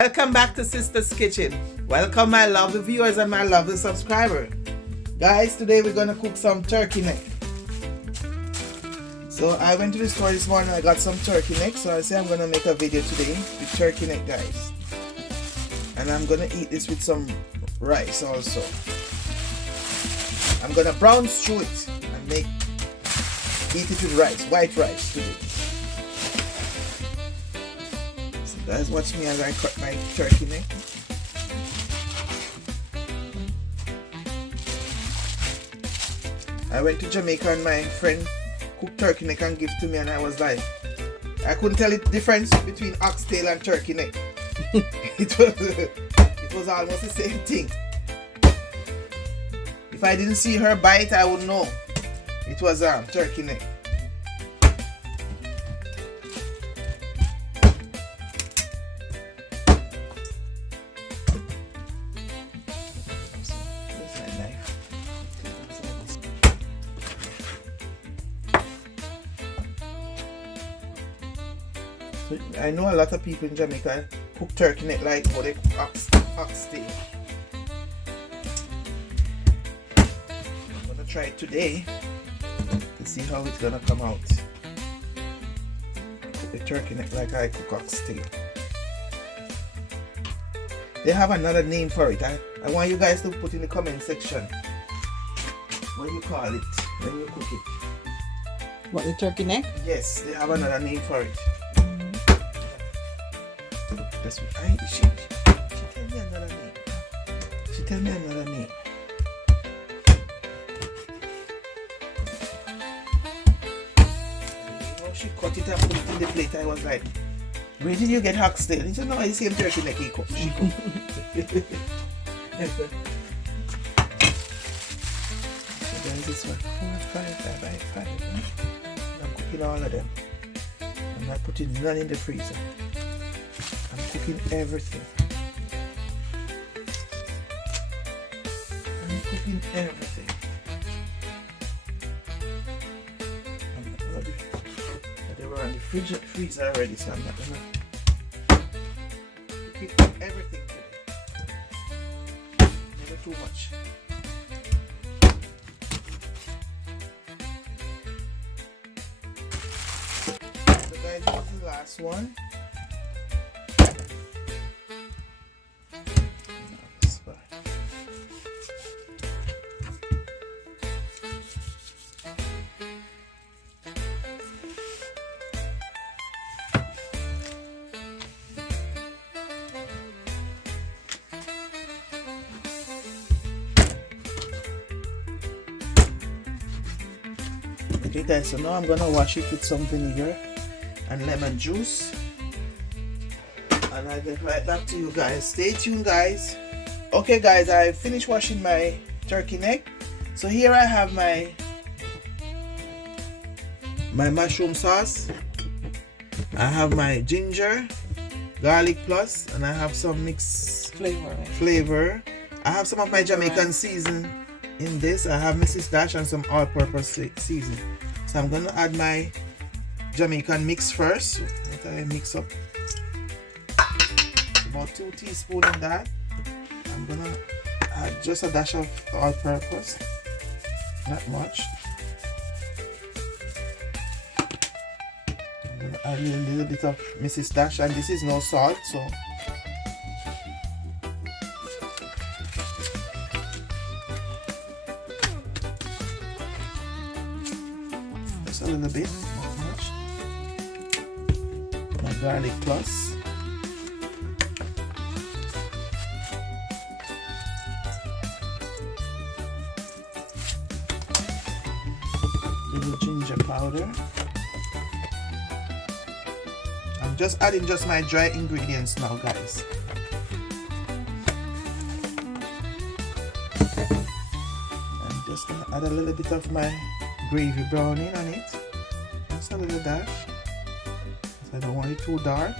Welcome back to Sister's Kitchen. Welcome my lovely viewers and my lovely subscriber. Guys, today we're gonna cook some turkey neck. So I went to the store this morning, I got some turkey neck, so I say I'm gonna make a video today with turkey neck, guys. And I'm gonna eat this with some rice also. I'm gonna brown stew it and eat it with rice, white rice today. Guys, watch me as I cut my turkey neck. I went to Jamaica and my friend cooked turkey neck and gave to me, and I was like, I couldn't tell the difference between oxtail and turkey neck. it was almost the same thing. If I didn't see her bite, I would know it was turkey neck. I know a lot of people in Jamaica cook turkey neck like how they cook oxtail. I'm gonna try it today to see how it's gonna come out. Cook the turkey neck like I cook oxtail. They have another name for it. I want you guys to put in the comment section what you call it when you cook it. What, the turkey neck? Yes, they have another name for it. That's what she tell me another name. She tell me another name. You know, she cut it and put it in the plate. I was like, where did you get oxtail? She said, no, it's the same turkey neck she cooked. So guys, this one 4, 5, 5 by 5. I'm cooking all of them. I'm not putting none in the freezer. I'm cooking everything. I'm cooking everything. They were on the freezer already, so I'm not gonna cook everything today. Never too much. So guys, this is the last one. Okay guys, so now I'm gonna wash it with some vinegar and lemon juice, and I'll get right back to you guys. Stay tuned guys. Okay guys, I finished washing my turkey neck. So here I have my mushroom sauce. I have my ginger, garlic plus, and I have some mixed flavor. I have some of my Jamaican season in this. I have Mrs. Dash and some all-purpose season. So I'm gonna add my Jamaican mix first. What I mix up about 2 teaspoons of that. I'm gonna add just a dash of all-purpose, not much. I'm gonna add a little bit of Mrs. Dash, and this is no salt, so a little bit, not much. My garlic plus. Little ginger powder. I'm just adding just my dry ingredients now, guys. I'm just gonna add a little bit of my gravy browning on it, just a little dash. I don't want it too dark.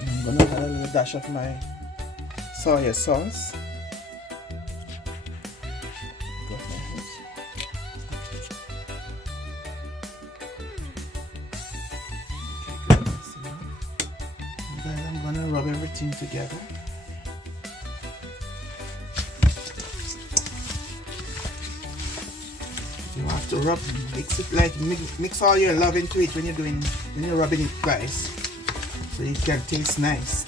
And I'm gonna add a little dash of my soy sauce. gonna rub everything together. You have to rub, mix it like mix all your love into it when you're rubbing it, guys, so it can taste nice.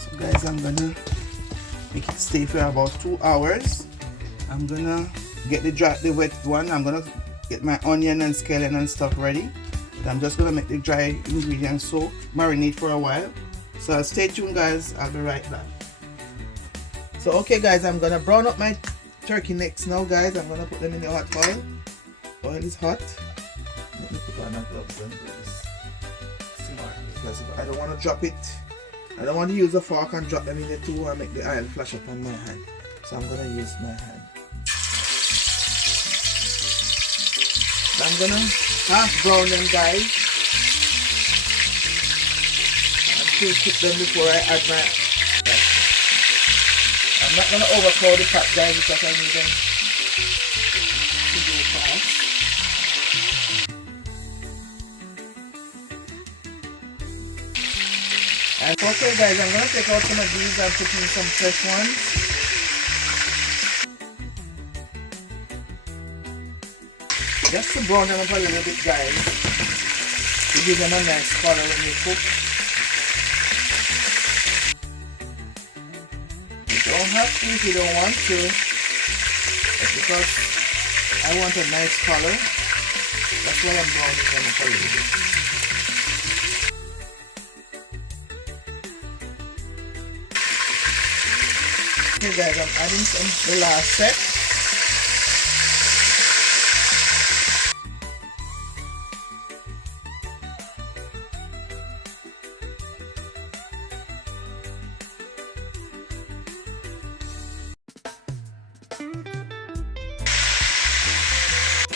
So guys, I'm gonna make it stay for about 2 hours. I'm gonna get the wet one. I'm gonna get my onion and scallion and stuff ready. I'm just gonna make the dry ingredients so marinate for a while. So stay tuned, guys. I'll be right back. So okay, guys, I'm gonna brown up my turkey necks now, guys. I'm gonna put them in the hot oil. Oil is hot. Let me put on my gloves and do this because I don't want to drop it. I don't want to use a fork and drop them in the two and make the oil flash up on my hand. So I'm gonna use my hand. I'm gonna half brown them, guys, and pre-cook them before I add my fat. I'm not gonna overpower the fat, guys, because I need them to go fast. And okay, guys, I'm gonna take out some of these and put in some fresh ones. Just to brown them up a little bit, guys, to give them a nice color when they cook. You don't have to if you don't want to, but because I want a nice color, that's why I'm browning them up a little bit. Okay, guys, I'm adding the last set.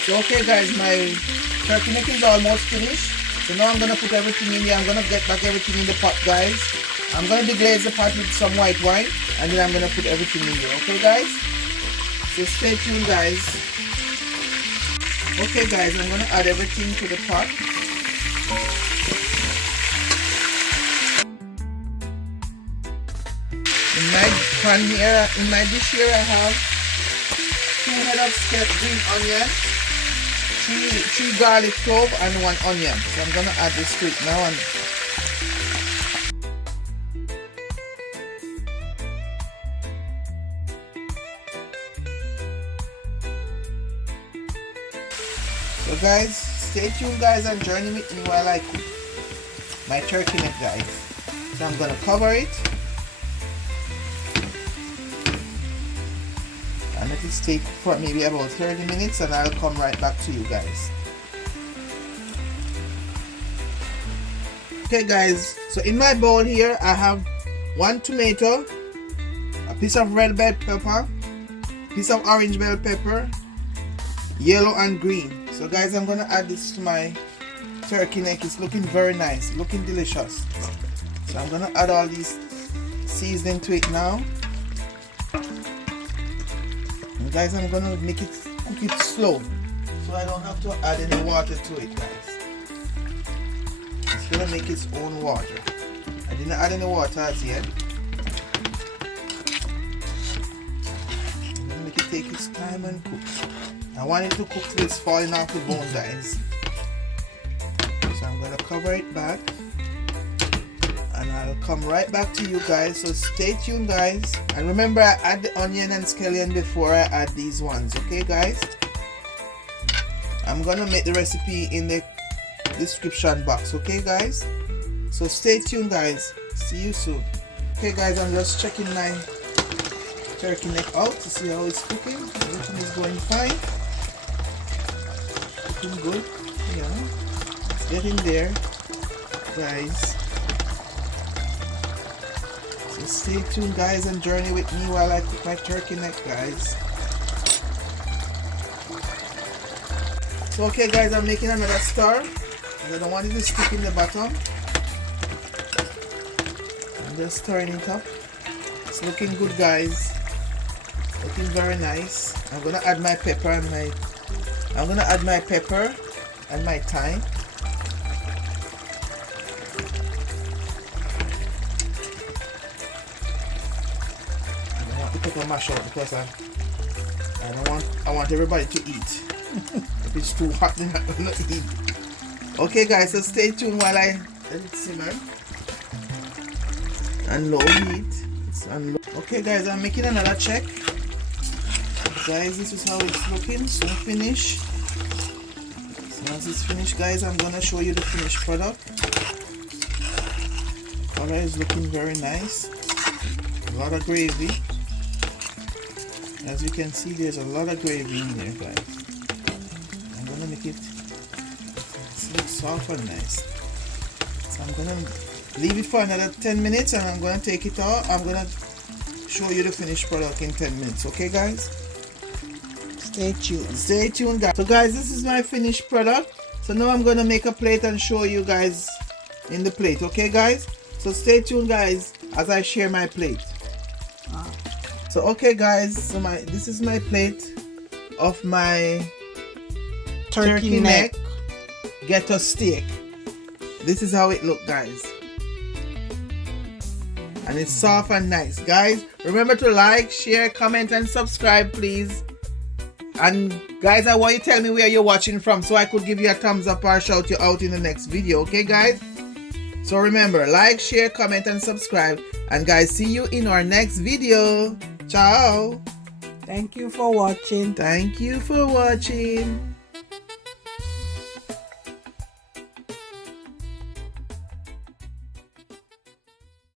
So okay, guys, my turkey neck is almost finished. So now I'm gonna put everything in here. I'm gonna get back everything in the pot, guys. I'm gonna deglaze the pot with some white wine, and then I'm gonna put everything in here. Okay, guys? So stay tuned, guys. Okay, guys, I'm gonna add everything to the pot. In my pan here, in my dish here, I have 2 heads of scalloped green onion, 3 garlic clove, and 1 onion. So I'm gonna add this to it now. And so guys, stay tuned, guys, and journey with me while I cook my turkey neck, guys. So I'm gonna cover it and let it stay for maybe about 30 minutes, and I'll come right back to you guys. Okay, guys, so in my bowl here I have 1 tomato, a piece of red bell pepper, piece of orange bell pepper, yellow and green. So guys, I'm gonna add this to my turkey neck. It's looking very nice, looking delicious. So I'm gonna add all these seasoning to it now. And guys, I'm gonna make it cook it slow, so I don't have to add any water to it, guys. It's gonna make its own water. I didn't add any water as yet. I'm gonna make it take its time and cook. I want it to cook till it's falling off the bone, guys. So I'm gonna cover it back, and I'll come right back to you guys. So stay tuned, guys, and remember, I add the onion and scallion before I add these ones. Okay, guys, I'm gonna make the recipe in the description box. Okay, guys, so stay tuned, guys. See you soon. Okay, guys, I'm just checking my turkey neck out to see how it's cooking. Everything is going fine, cooking good. Yeah, it's getting there, guys. So stay tuned, guys, and journey with me while I cook my turkey neck, guys. So okay, guys, I'm making another stir, and I don't want it to stick in the bottom. I'm just stirring it up. It's looking good, guys. Looking very nice. I'm gonna add my pepper and my thyme. I don't want the pepper mash out because I want everybody to eat. If it's too hot, then I'm gonna eat. Okay guys, so stay tuned while I let it simmer. And low heat. It's on low. Okay guys, I'm making another check. Guys, this is how it's looking. So finish. So as it's finished, guys, I'm gonna show you the finished product. The color is looking very nice. A lot of gravy. As you can see, there's a lot of gravy in there, guys. I'm gonna make it look soft and nice. So I'm gonna leave it for another 10 minutes and I'm gonna take it out. I'm gonna show you the finished product in 10 minutes. Okay guys? Stay tuned. Stay tuned guys. So guys, this is my finished product. So now I'm gonna make a plate and show you guys in the plate. Okay guys? So stay tuned guys as I share my plate. So okay guys, so this is my plate of my turkey neck ghetto steak. This is how it look guys. And it's soft and nice. Guys, remember to like, share, comment and subscribe please. And guys, I want you to tell me where you're watching from so I could give you a thumbs up or shout you out in the next video. Okay guys? So remember, like, share, comment and subscribe. And guys, see you in our next video. Ciao. Thank you for watching. Thank you for watching.